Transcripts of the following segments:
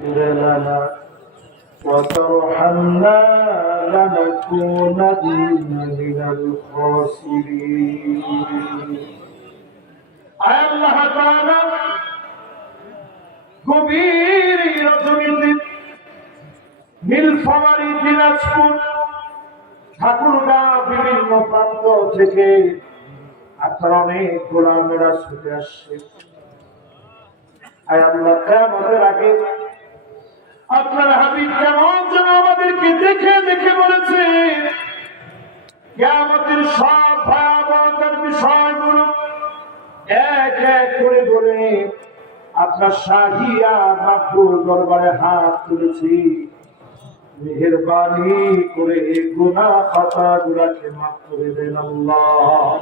لنا وترحمنا لنكونن من الخاسرين আয় আল্লাহ তাআলা গভীর এই রজনীতে নীলফামারী দিনাজপুর ঠাকুরগাঁ বিভিন্ন প্রান্ত থেকে আপনার অনেক গোলামেরা ছুটে আসছে আয় আল্লাহ কেমতের আগে কেমন আমাদেরকে দেখে দেখে বলেছে। কেমতের সব ভয়াবহতার বিষয়গুলো এক এক করে আপনার শাহিয়া মাহবুব দরবারে হাত তুলেছি। মেহরবানি করে গুনা খাতা গুলাকে করে দেন আল্লাহ।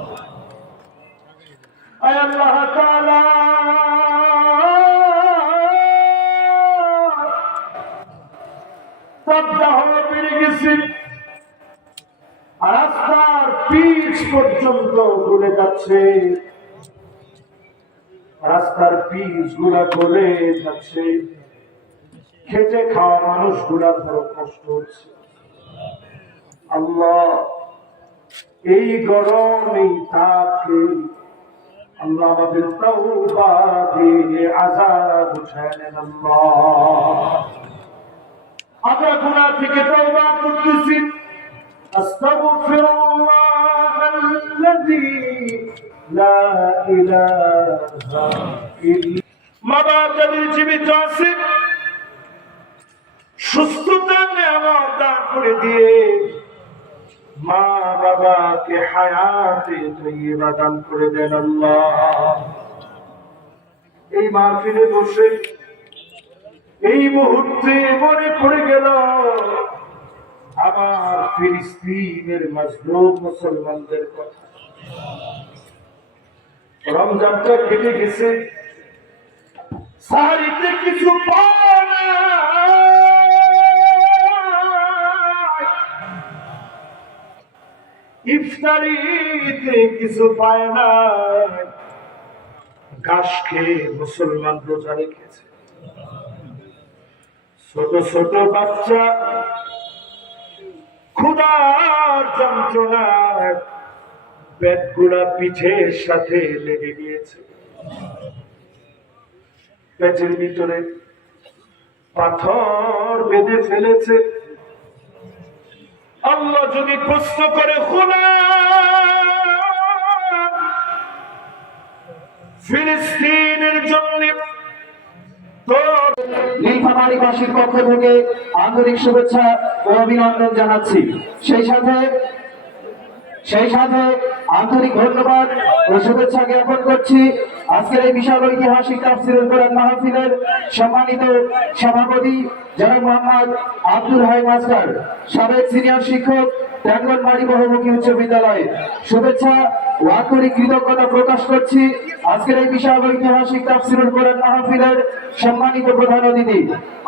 পর্যন্ত গলে যাচ্ছে। রাস্তার পিচগুলা গলে যাচ্ছে। খেটে খাওয়া মানুষগুলা বড় কষ্ট হচ্ছে। আল্লাহ, এই গরম, এই তাপকে আল্লাহ আমাদের তওবা দিয়ে আজাদ উঠায় আল্লাহ। আমরা গুনাহ থেকে তওবা করতেছি। আস্তাগফিরুল্লাহ। মা সুস্থতা নেওয়া দান করে হায়াতে তৈবা করে দেন আল্লাহ। এই মাহফিলে বসে এই মুহূর্তে মনে পড়ে গেল আমার ফিলিস্তিনের মজলুম মুসলমানদের কথা। রমজানটা কেটে গেছে। সাহারিতে কিছু। ইফতারিতে কিছু পায় না। ঘাস খেয়ে মুসলমান রোজা রেখেছে। ছোট ছোট বাচ্চা ক্ষুদার পেটগুলা পিঠের সাথে লেগে গিয়েছে। পেটের ভিতরে পাথর বেঁধে ফেলেছে। আল্লাহ যদি প্রশ্ন করে ফিলিস্তিনের জন্য নীলফামারীবাসীর পক্ষ থেকে আন্তরিক শুভেচ্ছা ও অভিনন্দন জানাচ্ছি। সেই সাথে সেই সাথে আন্তরিক ধন্যবাদ ও শুভেচ্ছা জ্ঞাপন করছি আজকের এই বিশাল ঐতিহাসিক তাফসিরুল কোরআন মাহফিলের সম্মানিত সভাপতি জনাব মোহাম্মদ আব্দুল হাই মাস্টার, সাবেক সিনিয়র শিক্ষক বিদ্যালয়। শুভেচ্ছা ও কৃতজ্ঞতা প্রকাশ করছি। আজকের বিশাল ঐতিহাসিক তাফসিরুল কোরআন মাহফিলের সম্মানিত প্রধান অতিথি,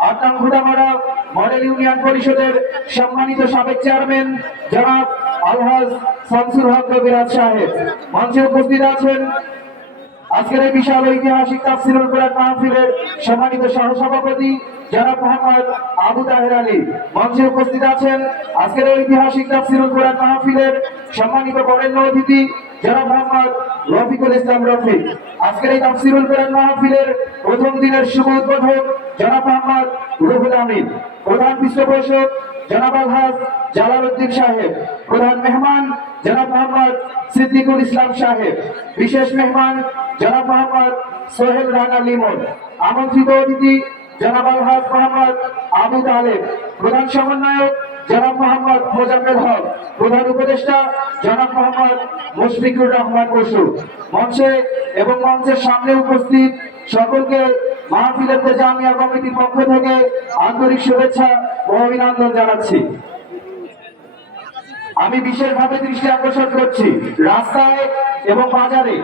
আটনাম ঘুটামারা মডেল ইউনিয়ন পরিষদের সম্মানিত সাবেক চেয়ারম্যান জনাব আলহাজ শামসুল হক রবিরাজ সাহেব। মঞ্চে উপস্থিত আছেন আজকের এই বিশাল ঐতিহাসিক তাফসিরুল কোরআন মাহফিলের সম্মানিত সহসভাপতি জনাব মোহাম্মদ আবু তাহের আলী। মঞ্চে উপস্থিত আছেন আজকের এই ঐতিহাসিক তাফসিরুল কোরআন মাহফিলের সম্মানিত বরেণ্য অতিথি জনাব মোহাম্মদ রফিকুল ইসলাম রফিক আজকের এই তাফসিরুল কোরআন মাহফিলের প্রথম দিনের শুভ উদ্বোধক জনাব মোহাম্মদ রুহুল আমিন। প্রধান পৃষ্ঠপোষক জনাব আলহাজ জালাল উদ্দিন সাহেব। প্রধান মেহমান জনাব মোহাম্মদ সিদ্দিকুল ইসলাম সাহেব, বিশেষ মেহমান জনাব মোহাম্মদ সোহেল রানা লিমন, আমন্ত্রিত অতিথি জনাব আলহাজ মোহাম্মদ আবু তালেব, প্রধান সমন্বয়ক জনাব মোহাম্মদ মোজাম্মেল হক, প্রধান উপদেষ্টা জনাব মোহাম্মদ মুশফিকুর রহমান বসু। মঞ্চে এবং মঞ্চের সামনে উপস্থিত সকলকে মাহফিলের জামিয়া কমিটির পক্ষ থেকে আন্তরিক শুভেচ্ছা ও অভিনন্দন জানাচ্ছি। আমি বিশেষভাবে দৃষ্টি আকর্ষণ করছি। রাস্তায় এবং বাজারে।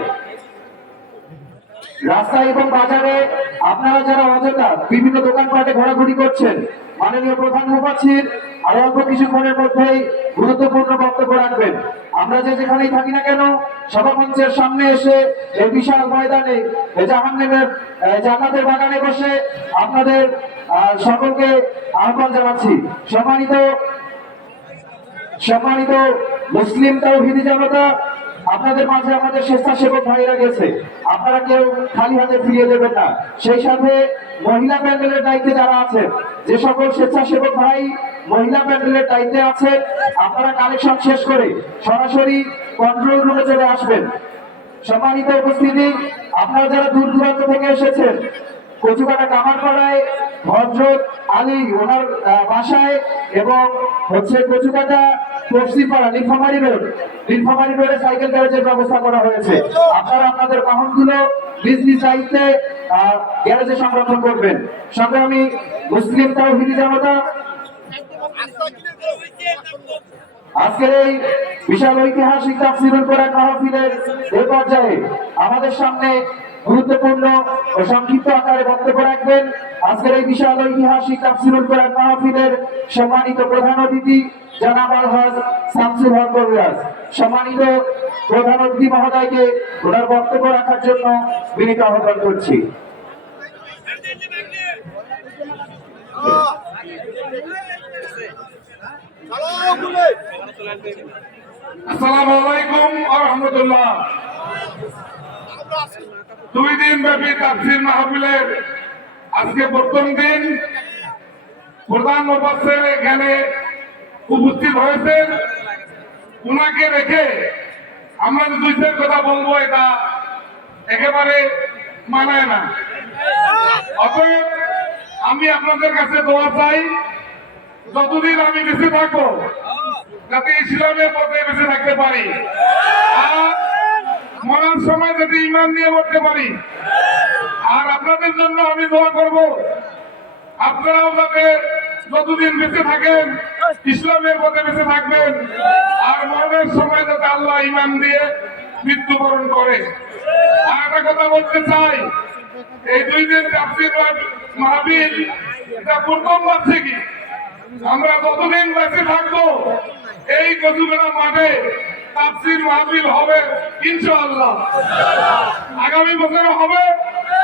রাস্তায় এবং বাজারে আপনারা যারা অযথা বিভিন্ন দোকানপাটে ঘোরাঘুরি করছেন মাননীয় প্রধান মুখার্জির আর অল্প কিছুক্ষণের মধ্যেই গুরুত্বপূর্ণ বক্তব্য রাখবেন। আমরা যে যেখানেই থাকি না কেন সভামঞ্চের সামনে এসে এই বিশাল ময়দানে আহ, জান্নাতের বাগানে বসে আপনাদের সকলকে আহ্বান জানাচ্ছি। সম্মানিত সম্মানিত মুসলিম তৌহিদি জনতা আপনাদের মাঝে আমাদের স্বেচ্ছাসেবক ভাইরা গেছে। আপনারা কেউ খালি হাতে ফিরিয়ে দেবেন না। সেই সাথে মহিলা প্যান্ডেলের দায়িত্বে যারা আছেন, যে সকল স্বেচ্ছাসেবক ভাই মহিলা প্যান্ডেলের দায়িত্বে আছে আপনারা কালেকশন শেষ করে সরাসরি কন্ট্রোল রুমে চলে আসবেন। সম্মানিত উপস্থিতি, আপনারা যারা দূর দূরান্ত থেকে এসেছেন, কচুকাটা কামারপাড়ায় হজরত আলী ওনার বাসায় এবং হচ্ছে কচুকাটা পশ্চিমপাড়া নীলফামারি রোড। নীলফামারি রোডে সাইকেল গ্যারেজের ব্যবস্থা করা হয়েছে। আপনারা আপনাদের বাহনগুলো নিজ নিজ গ্যারেজে সংরক্ষণ করবেন। সংগ্রামী মুসলিম তাওহিদি জনতা, আজকের এই বিশাল ঐতিহাসিক তাফসিরুল কোরআন মাহফিলের এই পর্যায়ে আমাদের সামনে গুরুত্বপূর্ণ ও সংক্ষিপ্ত আকারে বক্তব্য রাখবেন। আজকের এই বিশাল ঐতিহাসিক তাফসিরুল কোরআন মাহফিলের সম্মানিত প্রধান অতিথি জনাব আলহাজ শামসুল হক বরুয়াজ সম্মানিত প্রধান অতিথি মহোদয়কে ওনার বক্তব্য রাখার জন্য বিনীত আহ্বান করছি। আসসালামু আলাইকুম ওয়া রাহমাতুল্লাহ। দুই দিন ব্যাপী তাফসীর মাহফিলের আজকে প্রথম দিন প্রধান মুফাসসির এখানে উপস্থিত হয়েছেন। উনাকে রেখে আমরা যে দুই চার কথা বলব, এটা একেবারে মানায় না। অতএব আমি আপনাদের কাছে দোয়া চাই, যতদিন আমি বেঁচে থাকব, যাতে ইসলামের পথে বেঁচে থাকতে পারি। আর মরার সময় যাতে ইমান নিয়ে মরতে পারি, আর আপনাদের জন্য আমি দোয়া করব, আপনারাও যাতে যতদিন বেঁচে থাকেন, ইসলামের পথে বেঁচে থাকবেন, আর মরণের সময় যাতে আল্লাহ ইমান দিয়ে মৃত্যুবরণ করে। আর একটা কথা বলতে চাই, এই দুই দিন মাহবিল এটা প্রথমবার কি? আমরা যতদিন বেঁচে থাকব, এই কচুবেড়া মাঠে তাফসির মাহফিল হবে, ইনশাআল্লাহ। আগামী বছর হবে,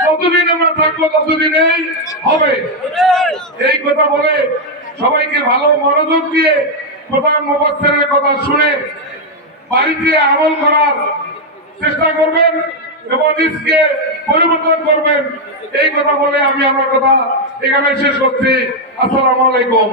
যতদিন আমরা থাকব ততদিনেই হবে। এই কথা বলে সবাইকে ভালো মনোযোগ দিয়ে প্রধান মুফাসসিরের কথা শুনে বাড়িতে আমল করার চেষ্টা করবেন এবং নিজকে পরিবর্তন করবেন। এই কথা বলে আমি আমার কথা এখানে শেষ করছি। আসসালামু আলাইকুম।